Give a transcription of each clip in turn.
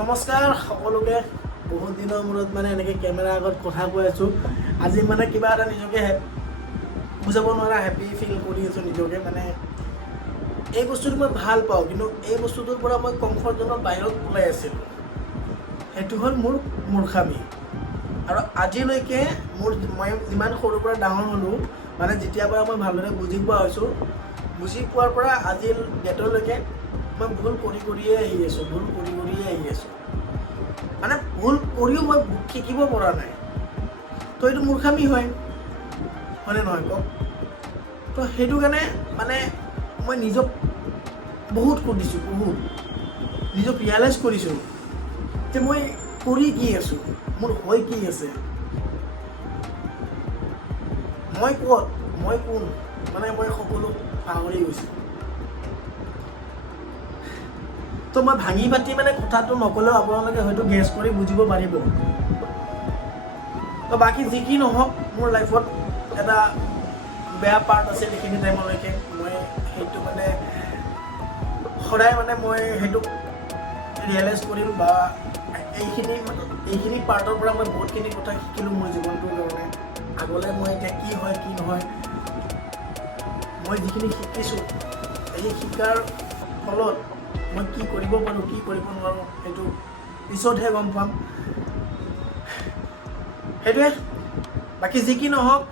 নমস্কাৰ সকলোকে বহুত দিনৰ মূৰত মানে এনেকৈ কেমেৰাৰ আগত কথা কৈ আছোঁ আজি মানে কিবা এটা নিজকে বুজাব নোৱাৰা হেপী ফিল কৰি আছোঁ নিজকে মানে এই বস্তুটো মই ভাল পাওঁ কিন্তু এই বস্তুটোৰ পৰা মই কমফৰ্ট জোনৰ বাহিৰত ওলাই আছিলোঁ সেইটো হ'ল মোৰ মূৰ্খামি আৰু আজিলৈকে মই যিমান সৰুৰ পৰা ডাঙৰ হ'লোঁ মানে যেতিয়াৰ পৰা মই ভালদৰে বুজি পোৱা হৈছোঁ বুজি পোৱাৰ পৰা আজিৰ ডেটলৈকে মই ভুল কৰিয়ে আহি আছোঁ মানে ভুল কৰিও মই শিকিব পৰা নাই তো এইটো মূৰ্খামি হয়নে নহয় কওক তো সেইটো কাৰণে মানে মই নিজক বহুত সুধিছোঁ নিজক ৰিয়েলাইজ কৰিছোঁ যে মই কৰি কি আছোঁ মোৰ হৈ কি আছে মই ক'ত মই কোন মানে মই সকলো পাহৰি গৈছোঁ তো মই ভাঙি পাতি মানে কথাটো নকলেও আপোনালোকে হয়তো গেছ কৰি বুজিব পাৰিব তো বাকী যি কি নহওক মোৰ লাইফত এটা বেয়া পাৰ্ট আছে এইখিনি টাইমলৈকে মই সেইটো মানে সদায় মানে মই সেইটো ৰিয়েলাইজ কৰিম বা এইখিনি পাৰ্টৰ পৰা মই বহুতখিনি কথা শিকিলোঁ মোৰ জীৱনটোৰ কাৰণে আগলৈ মই এতিয়া কি হয় কি নহয় মই যিখিনি শিকিছোঁ এই শিকাৰ ফলত মই কি কৰিব পাৰোঁ কি কৰিব নোৱাৰোঁ সেইটো পিছতহে গম পাম সেইটোৱে বাকী যি কি নহওক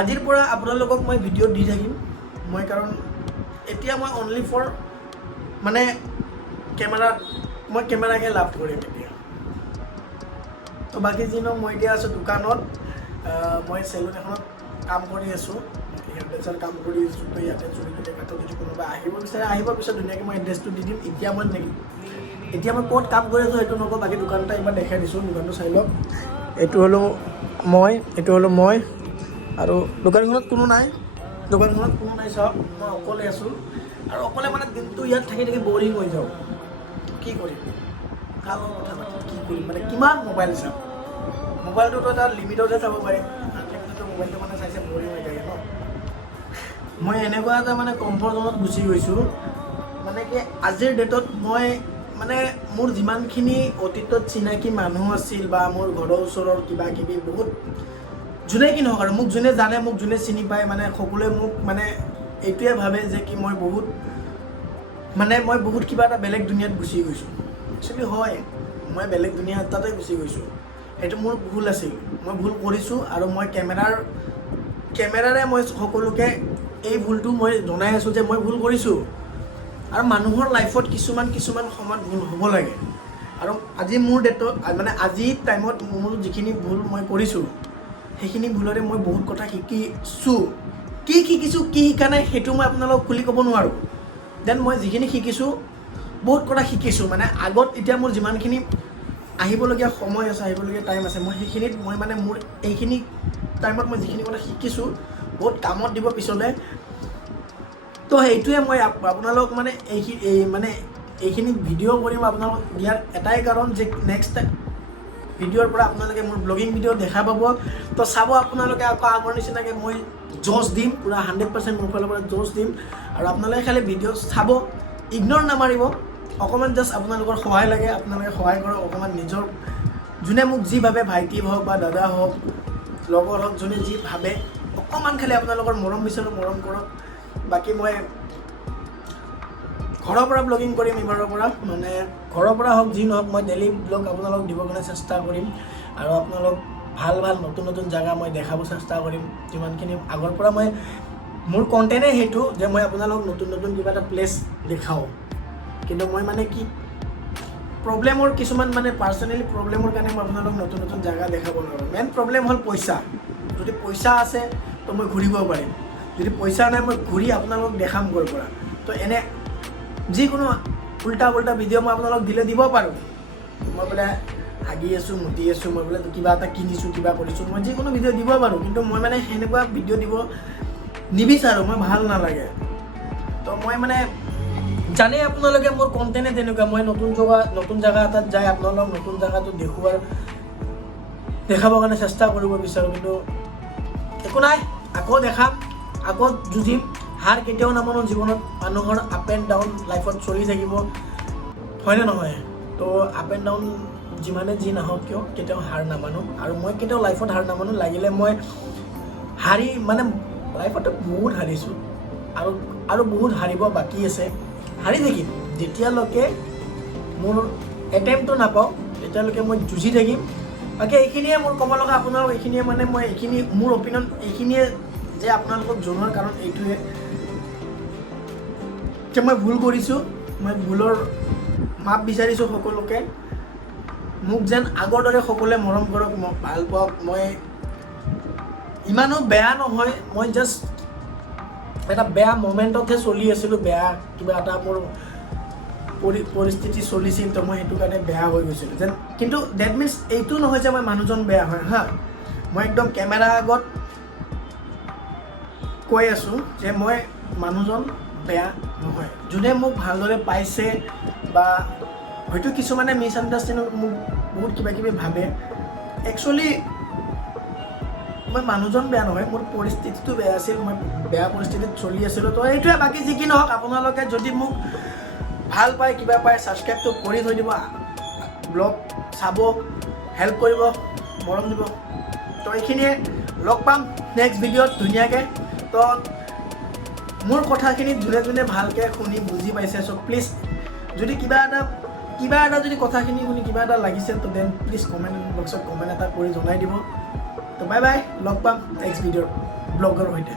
আজিৰ পৰা আপোনালোকক মই ভিডিঅ' দি থাকিম মই কাৰণ এতিয়া মই অনলি ফৰ মানে কেমেৰাকে লাভ কৰিম এতিয়া তো বাকী যি নহওক মই এতিয়া আছোঁ দোকানত মই চেলুন এখনত কাম কৰি আছোঁ হেয়াৰ কাম কৰি আছোঁ তো ইয়াতে চুলি তুলি কাটো যদি কোনোবা আহিব বিচাৰে আহিব পিছত ধুনীয়াকৈ মই এড্ৰেছটো দি দিম এতিয়া মই ক'ত কাম কৰি আছোঁ সেইটো নকওঁ বাকী দোকানটা এইবাৰ দেখাই দিছোঁ দোকানটো চাই লওক এইটো হ'লো মই আৰু দোকানখনত কোনো নাই চাওক মই অকলে আছোঁ আৰু অকলে মানে দিনটো ইয়াত থাকি বৰিং হৈ যাওঁ কি কৰিম কাৰ লগত কথা পাতিম কি কৰিম মানে কিমান মোবাইল চাম মোবাইলটোতো এটা লিমিটতহে চাব পাৰিম আনলিমিটেডটো মোবাইলটো মানে চাইছে বৰিং হৈ থাকে ন মই এনেকুৱা এটা মানে কমফৰ্ট জোনত গুচি গৈছোঁ মানে কি আজিৰ ডেটত মই মানে মোৰ যিমানখিনি অতীতত চিনাকি মানুহ আছিল বা মোৰ ঘৰৰ ওচৰৰ কিবা কিবি বহুত যোনে কি নহওক আৰু মোক যোনে জানে মোক যোনে চিনি পায় মানে সকলোৱে মোক মানে এইটোৱে ভাবে যে কি মই বহুত কিবা এটা বেলেগ দুনিয়াত গুচি গৈছোঁ একচুৱেলি হয় মই বেলেগ দুনিয়া এটাতে গুচি গৈছোঁ সেইটো মোৰ ভুল আছিল মই ভুল কৰিছোঁ আৰু মই কেমেৰাৰে মই সকলোকে এই ভুলটো মই জনাই আছোঁ যে মই ভুল কৰিছোঁ আৰু মানুহৰ লাইফত কিছুমান সময়ত ভুল হ'ব লাগে আৰু আজি মোৰ ডেটত মানে আজিৰ টাইমত মোৰ যিখিনি ভুল মই কৰিছোঁ সেইখিনি ভুলৰে মই বহুত কথা শিকিছোঁ কি শিকা নাই সেইটো মই আপোনালোকক খুলি ক'ব নোৱাৰোঁ দেন মই যিখিনি শিকিছোঁ বহুত কথা শিকিছোঁ মানে আগত এতিয়া মোৰ যিমানখিনি আহিবলগীয়া সময় আছে আহিবলগীয়া টাইম আছে মই সেইখিনিত মই মানে মোৰ এইখিনি টাইমত মই যিখিনি কথা শিকিছোঁ বহুত কামত দিব পিছলৈ তো সেইটোৱে মই আপোনালোকক মানে এইখিনি ভিডিঅ' কৰিম আপোনালোক দিয়াৰ এটাই কাৰণ যে নেক্সট ভিডিঅ'ৰ পৰা আপোনালোকে মোৰ ব্লগিং ভিডিঅ' দেখা পাব তো চাব আপোনালোকে আকৌ আগৰ নিচিনাকৈ মই জ'চ দিম পূৰা 100% মোৰ ফালৰ পৰা জ'চ দিম আৰু আপোনালোকে খালি ভিডিঅ' চাব ইগন'ৰ নামাৰিব অকণমান জাষ্ট আপোনালোকৰ সহায় লাগে আপোনালোকে সহায় কৰক অকণমান নিজৰ যোনে মোক যি ভাবে ভাইটি হওক বা দাদা হওক লগৰ হওক যোনে যি ভাবে অকণমান খালি আপোনালোকৰ মৰম বিচাৰোঁ মৰম কৰক বাকী মই ঘৰৰ পৰা ব্লগিং কৰিম এইবাৰৰ পৰা মানে ঘৰৰ পৰা হওক যি নহওক মই ডেইলি ব্লগ আপোনালোকক দিবৰ কাৰণে চেষ্টা কৰিম আৰু আপোনালোক ভাল নতুন জেগা মই দেখাব চেষ্টা কৰিম যিমানখিনি আগৰ পৰা মই মোৰ কণ্টেণ্টেই সেইটো যে মই আপোনালোকক নতুন কিবা এটা প্লেচ দেখাওঁ কিন্তু মই মানে কি প্ৰব্লেমৰ কিছুমান মানে পাৰ্চনেলি প্ৰব্লেমৰ কাৰণে মই আপোনালোকক নতুন জেগা দেখাব নোৱাৰোঁ মেইন প্ৰব্লেম হ'ল পইচা যদি পইচা আছে তো মই ঘূৰিব পাৰিম যদি পইচা নাই মই ঘূৰি আপোনালোকক দেখাম ক'ৰ পৰা তো এনে যিকোনো উল্টা ভিডিঅ' মই আপোনালোকক দিব পাৰোঁ মই বোলে হাগি আছোঁ মুতি আছোঁ মই বোলে কিবা এটা কিনিছোঁ কিবা কৰিছোঁ মই যিকোনো ভিডিঅ' দিব পাৰোঁ কিন্তু মই মানে সেনেকুৱা ভিডিঅ' দিব নিবিচাৰোঁ মই ভাল নালাগে তো মই মানে জানে আপোনালোকে মোৰ কণ্টেণ্টে তেনেকুৱা মই নতুন জেগা এটাত যাই আপোনালোকক নতুন জেগাটো দেখাবৰ কাৰণে চেষ্টা কৰিব বিচাৰোঁ কিন্তু একো নাই আকৌ দেখাম আকৌ যুঁজিম হাৰ কেতিয়াও নামানো জীৱনত মানুহৰ আপ এণ্ড ডাউন লাইফত চলি থাকিব হয়নে নহয় তো আপ এণ্ড ডাউন যিমানে যি নাহক কিয় কেতিয়াও হাৰ নামানো আৰু মই কেতিয়াও লাইফত হাৰ নামানো লাগিলে মই হাৰি মানে লাইফতো বহুত হাৰিছোঁ আৰু বহুত হাৰিব বাকী আছে হাৰি থাকিম যেতিয়ালৈকে মোৰ এটেম্পটো নাপাওঁ তেতিয়ালৈকে মই যুঁজি থাকিম বাকী এইখিনিয়ে মোৰ ক'ব লগা আপোনালোক এইখিনিয়ে মানে মই এইখিনি মোৰ অপিনিয়ন এইখিনিয়ে যে আপোনালোকক জনোৱাৰ কাৰণ এইটোৱে যে মই ভুল কৰিছোঁ মই ভুলৰ মাপ বিচাৰিছোঁ সকলোকে মোক যেন আগৰ দৰে সকলোৱে মৰম কৰক মোক ভাল পাওক মই ইমানো বেয়া নহয় মই জাষ্ট এটা বেয়া মমেণ্টতহে চলি আছিলোঁ বেয়া কিবা এটা মোৰ পৰিস্থিতি চলিছিল তো মই সেইটো কাৰণে বেয়া হৈ গৈছিলোঁ যেন কিন্তু ডেট মিনছ এইটো নহয় যে মই মানুহজন বেয়া হয় হা মই একদম কেমেৰা আগত কৈ আছোঁ যে মই মানুহজন বেয়া নহয় যোনে মোক ভালদৰে পাইছে বা হয়তো কিছুমানে মিছআণ্ডাৰষ্টেণ্ডিং মোক বহুত কিবা কিবি ভাবে একচুৱেলি মই মানুহজন বেয়া নহয় মোৰ পৰিস্থিতিটো বেয়া আছিল মই বেয়া পৰিস্থিতিত চলি আছিলোঁ তো এইটোৱে বাকী যি কি নহওক আপোনালোকে যদি মোক ভাল পায় কিবা পায় ছাবস্ক্ৰাইবটো কৰি থৈ দিব ব্লগ চাব হেল্প কৰিব মৰম দিব তো এইখিনিয়ে লগ পাম নেক্সট ভিডিঅ'ত ধুনীয়াকৈ তো মোৰ কথাখিনি যোনে যোনে ভালকৈ শুনি বুজি পাইছে চ' প্লিজ যদি কিবা এটা যদি কথাখিনি শুনি কিবা এটা লাগিছে তো দেন প্লিজ কমেণ্ট বক্সত কমেণ্ট এটা কৰি জনাই দিব তো বাই বাই লগ পাম নেক্সট ভিডিঅ'ত ব্লগৰ সৈতে